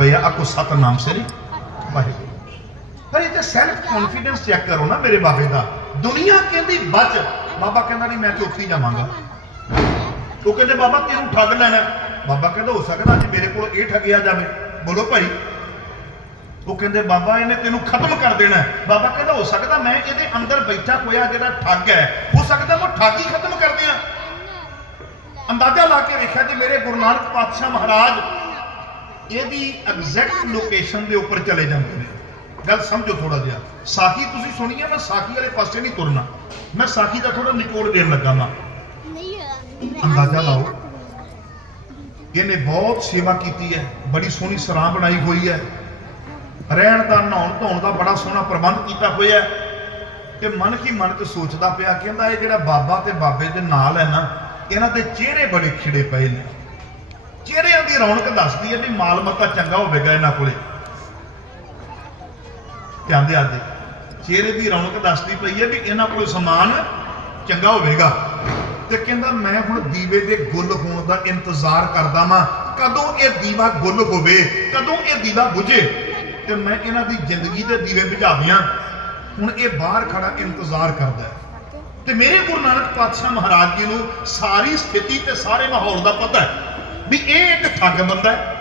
ਪਏ ਆ ਆਕੋ ਸਤਨਾਮ ਸ੍ਰੀ ਵਾਹਿਗੁਰੂ। ਪਰ ਇਹ ਤੇ ਸੈਲਫ ਕੌਨਫੀਡੈਂਸ ਚੈੱਕ ਕਰੋ ਨਾ ਮੇਰੇ ਬਾਬੇ ਦਾ। ਦੁਨੀਆ ਕਹਿੰਦੀ ਬਚ। ਬਾਬਾ ਕਹਿੰਦਾ ਨਹੀਂ, ਮੈਂ ਤੇ ਉੱਥੇ ਹੀ ਜਾਵਾਂਗਾ। ਉਹ ਕਹਿੰਦੇ, ਬਾਬਾ, ਤੈਨੂੰ ਠੱਗ ਲੈਣਾ ਬਾਬਾ ਕਹਿੰਦਾ, ਹੋ ਸਕਦਾ ਅੱਜ ਮੇਰੇ ਕੋਲ ਇਹ ਠੱਗਿਆ ਜਾਵੇ। ਬੋਲੋ ਭਾਈ। ਉਹ ਕਹਿੰਦੇ, ਬਾਬਾ, ਇਹਨੇ ਤੈਨੂੰ ਖਤਮ ਕਰ ਦੇਣਾ ਬਾਬਾ ਕਹਿੰਦਾ, ਹੋ ਸਕਦਾ ਮੈਂ ਇਹਦੇ ਅੰਦਰ ਬੈਠਾ ਹੋਇਆ ਜਿਹੜਾ ਠੱਗ ਹੈ। ਹੋ ਸਕਦਾ ਮੈਂ ਠੱਗ ਹੀ ਖਤਮ ਕਰ ਦਿਆਂ। ਅੰਦਾਜ਼ਾ ਲਾ ਕੇ ਵੇਖਿਆ ਜੇ ਮੇਰੇ ਗੁਰੂ ਨਾਨਕ ਪਾਤਸ਼ਾਹ ਮਹਾਰਾਜ ਇਹਦੀ ਐਗਜ਼ੈਕਟ ਲੋਕੇਸ਼ਨ ਦੇ ਉੱਪਰ ਚਲੇ ਜਾਂਦੇ ਨੇ। ਗੱਲ ਸਮਝੋ ਥੋੜਾ ਜਿਹਾ। ਸਾਖੀ ਤੁਸੀਂ ਸੁਣੀ ਹੈ ਮੈਂ ਸਾਖੀ ਵਾਲੇ ਪਾਸੇ ਨਹੀਂ ਤੁਰਨਾ। ਮੈਂ ਸਾਖੀ ਦਾ ਥੋੜਾ ਨਿਕੋੜ ਦੇਣ ਲੱਗਾ ਮੈਂ ਅੰਦਾਜ਼ਾ ਲਾਓ। ਇਹਨੇ ਬਹੁਤ ਸੇਵਾ ਕੀਤੀ ਹੈ। ਬੜੀ ਸੋਹਣੀ ਸਰਾਂ ਬਣਾਈ ਹੋਈ ਹੈ। ਰਹਿਣ ਦਾ ਨਹਾਉਣ ਧੋਣ ਦਾ ਬੜਾ ਸੋਹਣਾ ਪ੍ਰਬੰਧ ਕੀਤਾ ਹੋਇਆ ਹੈ। ਤੇ ਮਨ ਕੀ ਮਨ ਚ ਸੋਚਦਾ ਪਿਆ ਕਹਿੰਦਾ ਇਹ ਜਿਹੜਾ ਬਾਬਾ ਤੇ ਬਾਬੇ ਦੇ ਨਾਲ ਹੈ ਨਾ ਇਹਨਾਂ ਦੇ ਚਿਹਰੇ ਬੜੇ ਖਿੜੇ ਪਏ ਨੇ। ਚਿਹਰਿਆਂ ਦੀ ਰੌਣਕ ਦੱਸਦੀ ਹੈ ਵੀ ਮਾਲ ਮੱਤਾ ਚੰਗਾ ਹੋਵੇਗਾ ਇਹਨਾਂ ਕੋਲੇ। ਧਿਆਨ ਆਦੇ ਚਿਹਰੇ ਦੀ ਰੌਣਕ ਦੱਸਦੀ ਪਈ ਹੈ ਵੀ ਇਹਨਾਂ ਕੋਲ ਸਮਾਨ ਚੰਗਾ ਹੋਵੇਗਾ। ਤੇ ਕਹਿੰਦਾ, ਮੈਂ ਹੁਣ ਦੀਵੇ ਦੇ ਗੁੱਲ ਹੋਣ ਦਾ ਇੰਤਜ਼ਾਰ ਕਰਦਾ ਵਾਂ। ਕਦੋਂ ਇਹ ਦੀਵਾ ਗੁੱਲ ਹੋਵੇ, ਕਦੋਂ ਇਹ ਦੀਵਾ ਬੁਝੇ, ਤੇ ਮੈਂ ਇਹਨਾਂ ਦੀ ਜ਼ਿੰਦਗੀ ਦੇ ਦੀਵੇ ਬੁਝਾਵੀਆਂ। ਹੁਣ ਇਹ ਬਾਹਰ ਖੜਾ ਇੰਤਜ਼ਾਰ ਕਰਦਾ ਹੈ। ਤੇ ਮੇਰੇ ਗੁਰੂ ਨਾਨਕ ਪਾਤਸ਼ਾਹ ਮਹਾਰਾਜ ਜੀ ਨੂੰ ਸਾਰੀ ਸਥਿਤੀ ਤੇ ਸਾਰੇ ਮਾਹੌਲ ਦਾ ਪਤਾ ਹੈ। ਵੀ ਇਹ ਇੱਕ ਠੱਗ ਬੰਦਾ ਹੈ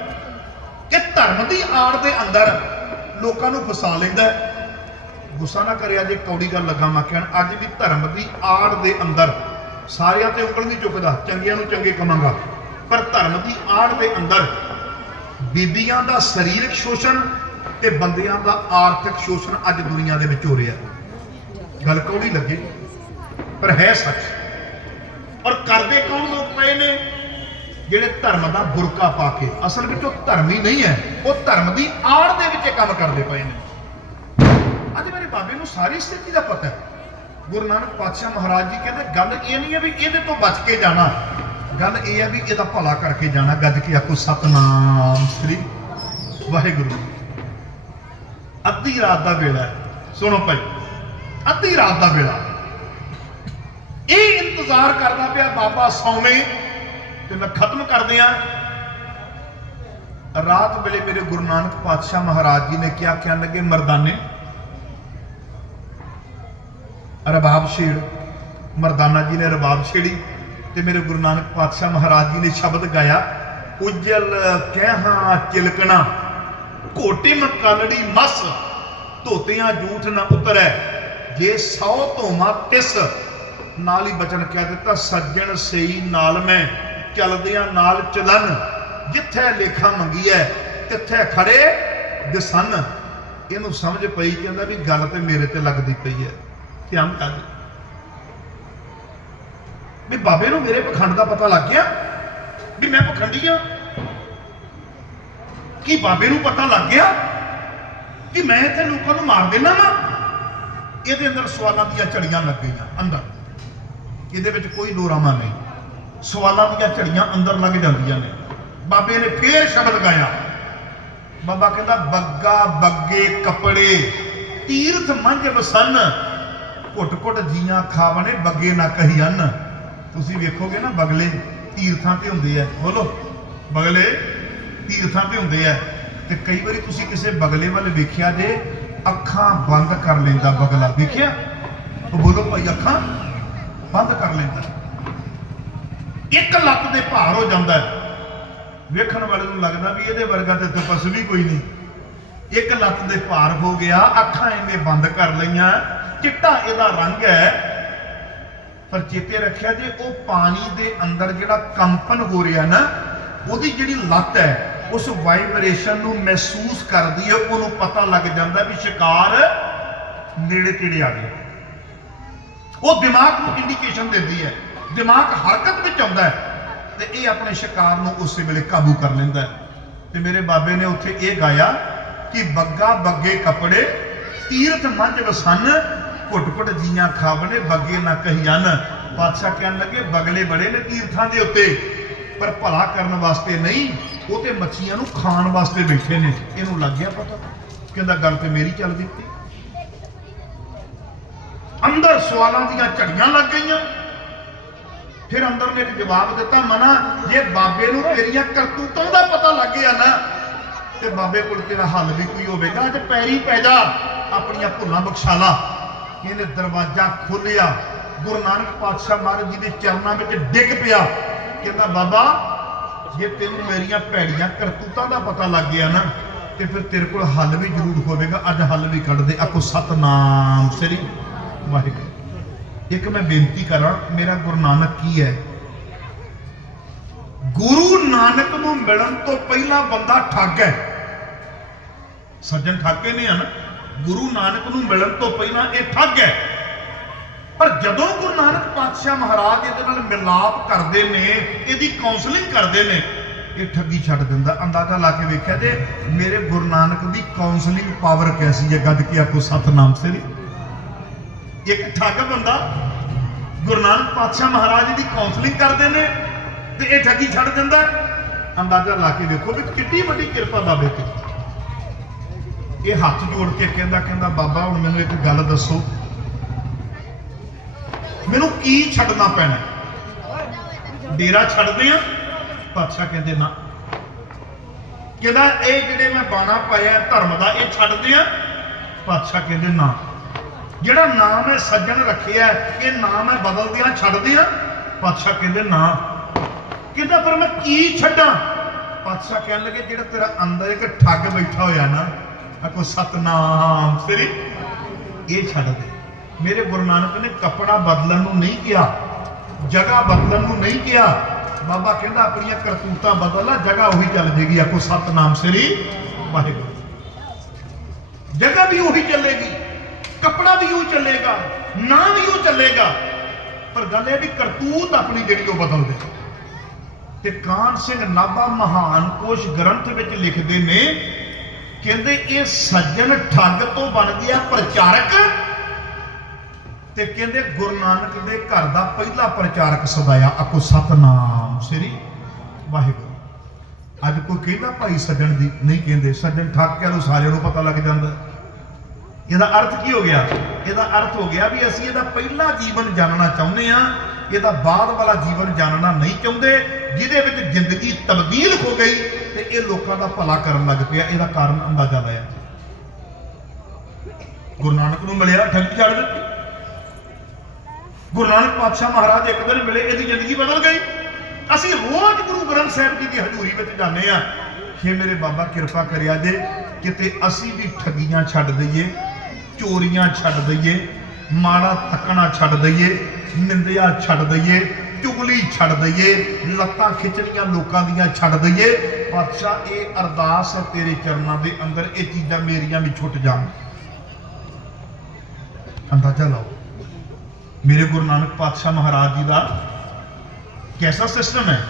ਕਿ ਧਰਮ ਦੀ ਆੜ ਦੇ ਅੰਦਰ ਲੋਕਾਂ ਨੂੰ ਫਸਾ ਲੈਂਦਾ ਹੈ। ਗੁੱਸਾ ਨਾ ਕਰਿਆ ਜੇ ਕੌੜੀ ਗੱਲ ਲੱਗਾ ਮੈਂ ਕਹਿਣ, ਅੱਜ ਵੀ ਧਰਮ ਦੀ ਆੜ ਦੇ ਅੰਦਰ ਸਾਰਿਆਂ ਤੇ ਉਂਗਲ ਨਹੀਂ ਚੁੱਕਦਾ, ਚੰਗਿਆਂ ਨੂੰ ਚੰਗੇ ਕਮਾਂਗਾ। ਪਰ ਧਰਮ ਦੀ ਆੜ ਦੇ ਅੰਦਰ ਬੀਬੀਆਂ ਦਾ ਸਰੀਰਕ ਸ਼ੋਸ਼ਣ ਤੇ ਬੰਦਿਆਂ ਦਾ ਆਰਥਿਕ ਸ਼ੋਸ਼ਣ ਅੱਜ ਦੁਨੀਆ ਦੇ ਵਿੱਚ ਹੋ ਰਿਹਾ ਗੱਲ ਕੌੜੀ ਲੱਗੇ, ਪਰ ਹੈ ਸੱਚ। ਔਰ ਕਰਦੇ ਕੌਣ ਲੋਕ ਪਏ ਨੇ? ਜਿਹੜੇ ਧਰਮ ਦਾ ਬੁਰਕਾ ਪਾ ਕੇ, ਅਸਲ ਵਿੱਚ ਉਹ ਧਰਮੀ ਨਹੀਂ ਹੈ, ਉਹ ਧਰਮ ਦੀ ਆੜ ਦੇ ਵਿੱਚ ਇਹ ਕੰਮ ਕਰਦੇ ਪਏ ਨੇ। ਅੱਜ ਮੇਰੇ ਬਾਬੇ ਨੂੰ ਸਾਰੀ ਸਥਿਤੀ ਦਾ ਪਤਾ ਹੈ। ਗੁਰੂ ਨਾਨਕ ਪਾਤਸ਼ਾਹ ਮਹਾਰਾਜ ਜੀ ਕਹਿੰਦੇ, ਗੱਲ ਇਹ ਨਹੀਂ ਹੈ ਵੀ ਇਹਦੇ ਤੋਂ ਬਚ ਕੇ ਜਾਣਾ। ਗੱਲ ਇਹ ਹੈ ਵੀ ਇਹਦਾ ਭਲਾ ਕਰਕੇ ਜਾਣਾ, ਗੱਜ ਕੇ ਆਖੋ, ਸਤਨਾਮ ਸ੍ਰੀ ਵਾਹਿਗੁਰੂ ਅੱਧੀ ਰਾਤ ਦਾ ਵੇਲਾ ਸੁਣੋ ਭਾਈ, ਅੱਧੀ ਰਾਤ ਦਾ ਵੇਲਾ। ਇਹ ਇੰਤਜ਼ਾਰ ਕਰਦਾ ਪਿਆ, ਬਾਬਾ ਸੌਵੇਂ ਤੇ ਮੈਂ ਖਤਮ ਕਰ ਦਿਆਂ ਰਾਤ ਵੇਲੇ ਮੇਰੇ ਗੁਰੂ ਨਾਨਕ ਪਾਤਸ਼ਾਹ ਮਹਾਰਾਜ ਜੀ ਨੇ ਕਿਹਾ ਕਹਿਣ ਲੱਗੇ ਮਰਦਾਨੇ, ਰਬਾਬ ਛੇੜ। ਮਰਦਾਨਾ ਜੀ ਨੇ ਰਬਾਬ ਛੇੜੀ ਤੇ ਮੇਰੇ ਗੁਰੂ ਨਾਨਕ ਪਾਤਸ਼ਾਹ ਮਹਾਰਾਜ ਜੀ ਨੇ ਸ਼ਬਦ ਗਾਇਆ, ਉਜਲ ਕਹਿਹਾਂ ਚਿਲਕਣਾ ਘੋਟਿਮ ਕਲੜੀ ਮਸ, ਧੋਤਿਆਂ ਝੂਠ ਨਾ ਉਤਰੈ, ਜੇ ਸੌ ਧੋਮਾ ਤਿਸ। ਨਾਲ ਹੀ ਬਚਨ ਕਹਿ ਦਿੱਤਾ, ਸੱਜਣ ਸਈ ਨਾਲ ਮੈਂ। ਚਲਦਿਆਂ ਨਾਲ ਚਲਨ ਜਿੱਥੇ ਲੇਖਾ ਮੰਗੀ ਮੰਗੀਐ, ਤਿੱਥੇ ਖੜੇ ਦਿਸਨ ਇਹਨੂੰ ਸਮਝ ਪਈ ਕਹਿੰਦਾ ਵੀ ਗੱਲ ਤੇ ਮੇਰੇ ਤੇ ਲੱਗਦੀ ਪਈ ਹੈ ਧਿਆਨ ਕਰ ਵੀ ਬਾਬੇ ਨੂੰ ਮੇਰੇ ਪਖੰਡ ਦਾ ਪਤਾ ਲੱਗ ਗਿਆ, ਵੀ ਮੈਂ ਪਖੰਡੀ ਆ। ਕੀ ਬਾਬੇ ਨੂੰ ਪਤਾ ਲੱਗ ਗਿਆ ਕਿ ਮੈਂ ਇੱਥੇ ਲੋਕਾਂ ਨੂੰ ਮਾਰ ਦੇਣਾ ਵਾ? ਇਹਦੇ ਅੰਦਰ ਸਵਾਲਾਂ ਦੀਆਂ ਝੜੀਆਂ ਲੱਗ ਗਈਆਂ ਅੰਦਰ। ਇਹਦੇ ਵਿੱਚ ਕੋਈ ਦੋਰਾਮਾ ਨਹੀਂ। ਸਵਾਲਾਂ ਦੀਆਂ ਝੜੀਆਂ ਅੰਦਰ ਲੱਗ ਜਾਂਦੀਆਂ ਨੇ। ਬਾਬੇ ਨੇ ਫੇਰ ਸ਼ਬਦ ਗਾਇਆ। ਬਾਬਾ ਕਹਿੰਦਾ, ਬੱਗਾ, ਬੱਗੇ, ਕੱਪੜੇ, ਤੀਰਥ ਮੰਝ ਵਸਨ ਘੁੱਟ ਘੁੱਟ ਜੀਆਂ ਖਾਵਣੇ ਬੱਗੇ ਨਾ ਕਹੀਨ ਤੁਸੀਂ ਵੇਖੋਗੇ ਨਾ, ਬਗਲੇ ਤੀਰਥਾਂ ਤੇ ਹੁੰਦੇ ਆ। ਬੋਲੋ, ਬਗਲੇ ਤੀਰਥਾਂ ਤੇ ਹੁੰਦੇ ਆ। ਤੇ ਕਈ ਵਾਰੀ ਤੁਸੀਂ ਕਿਸੇ ਬਗਲੇ ਵੱਲ ਵੇਖਿਆ ਜੇ, ਅੱਖਾਂ ਬੰਦ ਕਰ ਲੈਂਦਾ ਬਗਲਾ। ਵੇਖਿਆ? ਉਹ ਬੋਲੋ, ਭਾਈ, ਅੱਖਾਂ ਬੰਦ ਕਰ ਲੈਂਦਾ। ਇੱਕ ਲੱਤ ਦੇ ਭਾਰ ਹੋ ਜਾਂਦਾ ਹੈ। ਵੇਖਣ ਵਾਲੇ ਨੂੰ ਲੱਗਦਾ ਵੀ ਇਹਦੇ ਵਰਗਾ ਤੇ ਤਪਸਵੀ ਕੋਈ ਨਹੀਂ। ਇੱਕ ਲੱਤ ਦੇ ਭਾਰ ਹੋ ਗਿਆ, ਅੱਖਾਂ ਇਹਨੇ ਬੰਦ ਕਰ ਲਈਆਂ, ਚਿੱਟਾ ਇਹਦਾ ਰੰਗ ਹੈ। ਪਰ ਚੇਤੇ ਰੱਖਿਆ ਜੇ ਉਹ ਪਾਣੀ ਦੇ ਅੰਦਰ ਜਿਹੜਾ ਕੰਪਨ ਹੋ ਰਿਹਾ ਨਾ, ਉਹਦੀ ਜਿਹੜੀ ਲੱਤ ਹੈ, ਉਸ ਵਾਈਬ੍ਰੇਸ਼ਨ ਨੂੰ ਮਹਿਸੂਸ ਕਰਦੀ ਹੈ, ਉਹਨੂੰ ਪਤਾ ਲੱਗ ਜਾਂਦਾ ਵੀ ਸ਼ਿਕਾਰ ਨੇੜੇ ਤੇੜੇ ਆ ਗਿਆ। ਉਹ ਦਿਮਾਗ ਨੂੰ ਇੰਡੀਕੇਸ਼ਨ ਦਿੰਦੀ ਹੈ ਦਿਮਾਗ ਹਰਕਤ ਵਿੱਚ ਆਉਂਦਾ ਹੈ ਤੇ ਇਹ ਆਪਣੇ ਸ਼ਿਕਾਰ ਨੂੰ ਉਸੇ ਵੇਲੇ ਕਾਬੂ ਕਰ ਲੈਂਦਾ ਹੈ। ਤੇ ਮੇਰੇ ਬਾਬੇ ਨੇ ਉੱਥੇ ਇਹ ਗਾਇਆ ਕਿ ਬੱਗਾ ਬੱਗੇ ਕੱਪੜੇ, ਤੀਰਥ ਮੰਝ ਵਸਨ, ਘੁੱਟ ਘੁੱਟ ਜੀਆਂ ਖਾਵਣੇ ਬੱਗੇ ਨਾ ਕਹੀਨ ਪਾਤਸ਼ਾਹ ਕਹਿਣ ਲੱਗੇ, ਬਗਲੇ ਬੜੇ ਨੇ ਤੀਰਥਾਂ ਦੇ ਉੱਤੇ, ਪਰ ਭਲਾ ਕਰਨ ਵਾਸਤੇ ਨਹੀਂ, ਉਹ ਤੇ ਮੱਛੀਆਂ ਨੂੰ ਖਾਣ ਵਾਸਤੇ ਬੈਠੇ ਨੇ। ਇਹਨੂੰ ਲੱਗ ਗਿਆ ਪਤਾ। ਕਹਿੰਦਾ, ਗੱਲ ਤੇ ਮੇਰੀ ਚੱਲ ਦਿੱਤੀ। ਅੰਦਰ ਸਵਾਲਾਂ ਦੀਆਂ ਝੜੀਆਂ ਲੱਗ ਗਈਆਂ। ਫਿਰ ਅੰਦਰ ਨੇ ਇੱਕ ਜਵਾਬ ਦਿੱਤਾ, ਮਨਾ, ਜੇ ਬਾਬੇ ਨੂੰ ਤੇਰੀਆਂ ਕਰਤੂਤਾਂ ਦਾ ਪਤਾ ਲੱਗ ਗਿਆ ਨਾ, ਤੇ ਬਾਬੇ ਕੋਲ ਤੇਰਾ ਹੱਲ ਵੀ ਕੋਈ ਹੋਵੇਗਾ। ਅੱਜ ਪੈਰੀ ਪੈ ਜਾ, ਆਪਣੀਆਂ ਭੁੱਲਾਂ ਬਖਸ਼ਾਲਾ ਇਹਨੇ ਦਰਵਾਜ਼ਾ ਖੋਲਿਆ ਗੁਰੂ ਨਾਨਕ ਪਾਤਸ਼ਾਹ ਮਹਾਰਾਜ ਜੀ ਦੇ ਚਰਨਾਂ ਵਿੱਚ ਡਿੱਗ ਪਿਆ। ਕਹਿੰਦਾ, ਬਾਬਾ, ਜੇ ਤੈਨੂੰ ਮੇਰੀਆਂ ਭੈੜੀਆਂ ਕਰਤੂਤਾਂ ਦਾ ਪਤਾ ਲੱਗ ਗਿਆ ਨਾ, ਤੇ ਫਿਰ ਤੇਰੇ ਕੋਲ ਹੱਲ ਵੀ ਜ਼ਰੂਰ ਹੋਵੇਗਾ। ਅੱਜ ਹੱਲ ਵੀ ਕੱਢ ਦੇ ਆਖੋ, ਸਤਨਾਮ ਸ੍ਰੀ ਵਾਹਿਗੁਰੂ। ਇੱਕ ਮੈਂ ਬੇਨਤੀ ਕਰਾਂ, ਮੇਰਾ ਗੁਰੂ ਨਾਨਕ ਕੀ ਹੈ? ਗੁਰੂ ਨਾਨਕ ਨੂੰ ਮਿਲਣ ਤੋਂ ਪਹਿਲਾਂ ਬੰਦਾ ਠੱਗ ਹੈ। ਸੱਜਣ ਠੱਗੇ ਨੇ ਹਨ, ਗੁਰੂ ਨਾਨਕ ਨੂੰ ਮਿਲਣ ਤੋਂ ਪਹਿਲਾਂ ਇਹ ਠੱਗ ਹੈ। ਪਰ ਜਦੋਂ ਗੁਰੂ ਨਾਨਕ ਪਾਤਸ਼ਾਹ ਮਹਾਰਾਜ ਇਹਦੇ ਨਾਲ ਮਿਲਾਪ ਕਰਦੇ ਨੇ, ਇਹਦੀ ਕਾਉਂਸਲਿੰਗ ਕਰਦੇ ਨੇ, ਇਹ ਠੱਗੀ ਛੱਡ ਦਿੰਦਾ। ਅੰਦਾਜ਼ਾ ਲਾ ਕੇ ਵੇਖਿਆ ਜੇ, ਮੇਰੇ ਗੁਰੂ ਨਾਨਕ ਦੀ ਕਾਉਂਸਲਿੰਗ ਪਾਵਰ ਕੈਸੀ ਹੈ ਗੱਦ ਕੇ ਆਖੋ, ਸਤਨਾਮ ਸ੍ਰੀ ਇੱਕ ਠੱਗ ਬੰਦਾ, ਗੁਰੂ ਨਾਨਕ ਪਾਤਸ਼ਾਹ ਮਹਾਰਾਜ ਦੀ ਕਾਉਂਸਲਿੰਗ ਕਰਦੇ ਨੇ ਤੇ ਇਹ ਠੱਗੀ ਛੱਡ ਦਿੰਦਾ ਅੰਦਾਜ਼ਾ ਲਾ ਕੇ ਦੇਖੋ ਵੀ ਕਿੰਨੀ ਵੱਡੀ ਕਿਰਪਾ ਬਾਬੇ ਤੇ। ਇਹ ਹੱਥ ਜੋੜ ਕੇ ਕਹਿੰਦਾ ਕਹਿੰਦਾ, ਬਾਬਾ, ਹੁਣ ਮੈਨੂੰ ਇੱਕ ਗੱਲ ਦੱਸੋ। ਮੈਨੂੰ ਕੀ ਛੱਡਣਾ ਪੈਣਾ ਡੇਰਾ ਛੱਡਦੇ ਆ ਪਾਤਸ਼ਾਹ ਕਹਿੰਦੇ, ਨਾ। ਕਹਿੰਦਾ, ਇਹ ਜਿਹੜੇ ਮੈਂ ਬਾਣਾ ਪਾਇਆ, ਧਰਮ ਦਾ, ਇਹ ਛੱਡਦੇ ਆ ਪਾਤਸ਼ਾਹ ਕਹਿੰਦੇ, ਨਾ। ਜਿਹੜਾ ਨਾਮ ਹੈ ਸੱਜਣ ਰੱਖਿਆ, ਇਹ ਨਾਮ ਹੈ ਬਦਲਦਿਆਂ ਛੱਡਦਿਆਂ ਪਾਤਸ਼ਾਹ ਕਹਿੰਦੇ ਨਾ। ਕਹਿੰਦਾ, ਪਰ ਮੈਂ ਕੀ ਛੱਡਾਂ? ਪਾਤਸ਼ਾਹ ਕਹਿਣ ਲੱਗੇ, ਜਿਹੜਾ ਤੇਰਾ ਅੰਦਰ ਇੱਕ ਠੱਗ ਬੈਠਾ ਹੋਇਆ ਨਾ ਆ ਆਖੋ, ਸਤਨਾਮ ਸ੍ਰੀ ਇਹ ਛੱਡ ਦੇ। ਮੇਰੇ ਗੁਰੂ ਨਾਨਕ ਨੇ ਕੱਪੜਾ ਬਦਲਣ ਨੂੰ ਨਹੀਂ ਕਿਹਾ, ਜਗ੍ਹਾ ਬਦਲਣ ਨੂੰ ਨਹੀਂ ਕਿਹਾ। ਬਾਬਾ ਕਹਿੰਦਾ, ਆਪਣੀਆਂ ਕਰਤੂਤਾਂ ਬਦਲ ਲੈ, ਜਗ੍ਹਾ ਉਹੀ ਚੱਲ ਜੇਗੀ, ਆਖੋ, ਸਤਨਾਮ ਸ੍ਰੀ ਵਾਹਿਗੁਰੂ। ਜਗ੍ਹਾ ਵੀ ਉਹੀ ਚੱਲੇਗੀ। ਕੱਪੜਾ ਵੀ ਉਹ ਚੱਲੇਗਾ, ਨਾ ਵੀ ਉਹ ਚੱਲੇਗਾ। ਪਰ ਗੱਲ ਇਹ ਵੀ ਕਰਤੂਤ ਆਪਣੀ ਜਿਹੜੀ ਉਹ ਬਦਲ ਦੇ ਤੇ ਕਾਨ ਸਿੰਘ ਨਾਭਾ ਮਹਾਨ ਕੋਸ਼ ਗ੍ਰੰਥ ਵਿੱਚ ਲਿਖਦੇ ਨੇ, ਕਹਿੰਦੇ ਇਹ ਸੱਜਣ ਠੱਗ ਤੋਂ ਬਣ ਗਿਆ ਪ੍ਰਚਾਰਕ ਤੇ ਕਹਿੰਦੇ ਗੁਰੂ ਨਾਨਕ ਦੇ ਘਰ ਦਾ ਪਹਿਲਾ ਪ੍ਰਚਾਰਕ ਸਦਾਇਆ ਅਕੋ ਸਤਨਾਮ ਸ੍ਰੀ ਵਾਹਿਗੁਰੂ। ਅੱਜ ਕੋਈ ਕਹਿੰਦਾ ਭਾਈ ਸੱਜਣ ਦੀ, ਨਹੀਂ ਕਹਿੰਦੇ, ਸੱਜਣ ਠੱਗ ਕੇ ਨੂੰ ਸਾਰਿਆਂ ਨੂੰ ਪਤਾ ਲੱਗ ਜਾਂਦਾ। ਇਹਦਾ ਅਰਥ ਕੀ ਹੋ ਗਿਆ? ਇਹਦਾ ਅਰਥ ਹੋ ਗਿਆ ਵੀ ਅਸੀਂ ਇਹਦਾ ਪਹਿਲਾ ਜੀਵਨ ਜਾਣਨਾ ਚਾਹੁੰਦੇ ਆ ਇਹਦਾ ਬਾਅਦ ਵਾਲਾ ਜੀਵਨ ਜਾਣਨਾ ਨਹੀਂ ਚਾਹੁੰਦੇ, ਜਿਹਦੇ ਵਿੱਚ ਜ਼ਿੰਦਗੀ ਤਬਦੀਲ ਹੋ ਗਈ ਤੇ ਇਹ ਲੋਕਾਂ ਦਾ ਭਲਾ ਕਰਨ ਲੱਗ ਪਿਆ। ਇਹਦਾ ਕਾਰਨ ਅੰਦਾਜ਼ਾ ਲਾਇਆ। ਗੁਰੂ ਨਾਨਕ ਨੂੰ ਮਿਲਿਆ ਠੱਗੀ ਛੱਡ ਦਿੱਤੀ। ਗੁਰੂ ਨਾਨਕ ਪਾਤਸ਼ਾਹ ਮਹਾਰਾਜ ਇੱਕ ਦਿਨ ਮਿਲੇ, ਇਹਦੀ ਜ਼ਿੰਦਗੀ ਬਦਲ ਗਈ। ਅਸੀਂ ਰੋਜ਼ ਗੁਰੂ ਗ੍ਰੰਥ ਸਾਹਿਬ ਜੀ ਦੀ ਹਜ਼ੂਰੀ ਵਿੱਚ ਜਾਂਦੇ ਆ ਕਿ ਮੇਰੇ ਬਾਬਾ, ਕਿਰਪਾ ਕਰਿਆ ਜੇ ਕਿਤੇ ਅਸੀਂ ਵੀ ਠੱਗੀਆਂ ਛੱਡ ਦਈਏ। ਚੋਰੀਆਂ ਛੱਡ ਦਈਏ, ਮਾੜਾ ਤੱਕਣਾ ਛੱਡ ਦਈਏ, ਨਿੰਦਿਆ ਛੱਡ ਦਈਏ, ਚੁਗਲੀ ਛੱਡ ਦਈਏ, ਲੱਤਾਂ ਖਿੱਚਣੀਆਂ ਲੋਕਾਂ ਦੀਆਂ ਛੱਡ ਦਈਏ ਪਾਤਸ਼ਾਹ ਇਹ ਅਰਦਾਸ ਹੈ ਤੇਰੇ ਚਰਨਾਂ ਦੇ ਅੰਦਰ, ਇਹ ਚੀਜ਼ਾਂ ਮੇਰੀਆਂ ਵੀ ਛੁੱਟ ਜਾਣ। ਅੰਦਾਜ਼ਾ ਲਾਓ। ਮੇਰੇ ਗੁਰੂ ਨਾਨਕ ਪਾਤਸ਼ਾਹ ਮਹਾਰਾਜ ਜੀ ਦਾ ਕੈਸਾ ਸਿਸਟਮ ਹੈ?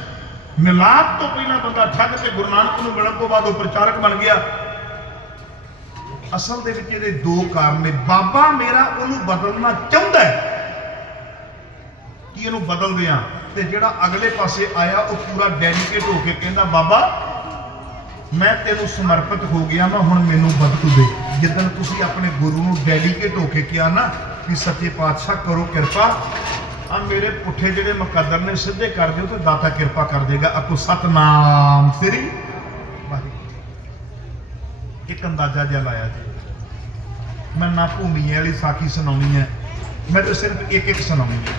ਮਿਲਾਪ ਤੋਂ ਪਹਿਲਾਂ ਬੰਦਾ ਠੱਗ ਤੇ ਗੁਰੂ ਨਾਨਕ ਨੂੰ ਮਿਲਣ ਤੋਂ ਬਾਅਦ ਉਹ ਪ੍ਰਚਾਰਕ ਬਣ ਗਿਆ। ਅਸਲ ਦੇ ਵਿੱਚ ਇਹਦੇ ਦੋ ਕਾਰਨ ਨੇ। ਬਾਬਾ ਮੇਰਾ ਉਹਨੂੰ ਬਦਲਣਾ ਚਾਹੁੰਦਾ ਹੈ। ਕਿ ਇਹਨੂੰ ਬਦਲ ਦਿਆਂ ਤੇ ਜਿਹੜਾ ਅਗਲੇ ਪਾਸੇ ਆਇਆ, ਉਹ ਪੂਰਾ ਡੈਡੀਕੇਟ ਹੋ ਕੇ ਕਹਿੰਦਾ, ਬਾਬਾ, ਮੈਂ ਤੈਨੂੰ ਸਮਰਪਿਤ ਹੋ ਗਿਆ ਮੈਂ ਹੁਣ ਮੈਨੂੰ ਬਦਲ ਦੇ। ਜਿੱਦਣ ਤੁਸੀਂ ਆਪਣੇ ਗੁਰੂ ਨੂੰ ਡੈਡੀਕੇਟ ਹੋ ਕੇ ਕਿਹਾ ਨਾ ਕਿ ਸੱਚੇ ਪਾਤਸ਼ਾਹ ਕਰੋ ਕਿਰਪਾ, ਆ ਮੇਰੇ ਪੁੱਠੇ ਜਿਹੜੇ ਮੁਕੱਦਰ ਨੇ, ਸਿੱਧੇ ਕਰ ਦਿਓ ਤੇ ਦਾਤਾ ਕਿਰਪਾ ਕਰ ਦੇਗਾ। ਆਕੋ ਸਤਨਾਮ ਸ੍ਰੀ ਇੱਕ ਅੰਦਾਜ਼ਾ ਜਿਹਾ ਲਾਇਆ ਜੀ। ਮੈਂ ਨਾ ਭੂਮੀ ਵਾਲੀ ਸਾਖੀ ਸੁਣਾਉਣੀ ਹੈ। ਮੈਂ ਤਾਂ ਸਿਰਫ ਇੱਕ ਇੱਕ ਸੁਣਾਉਣੀ ਹੈ।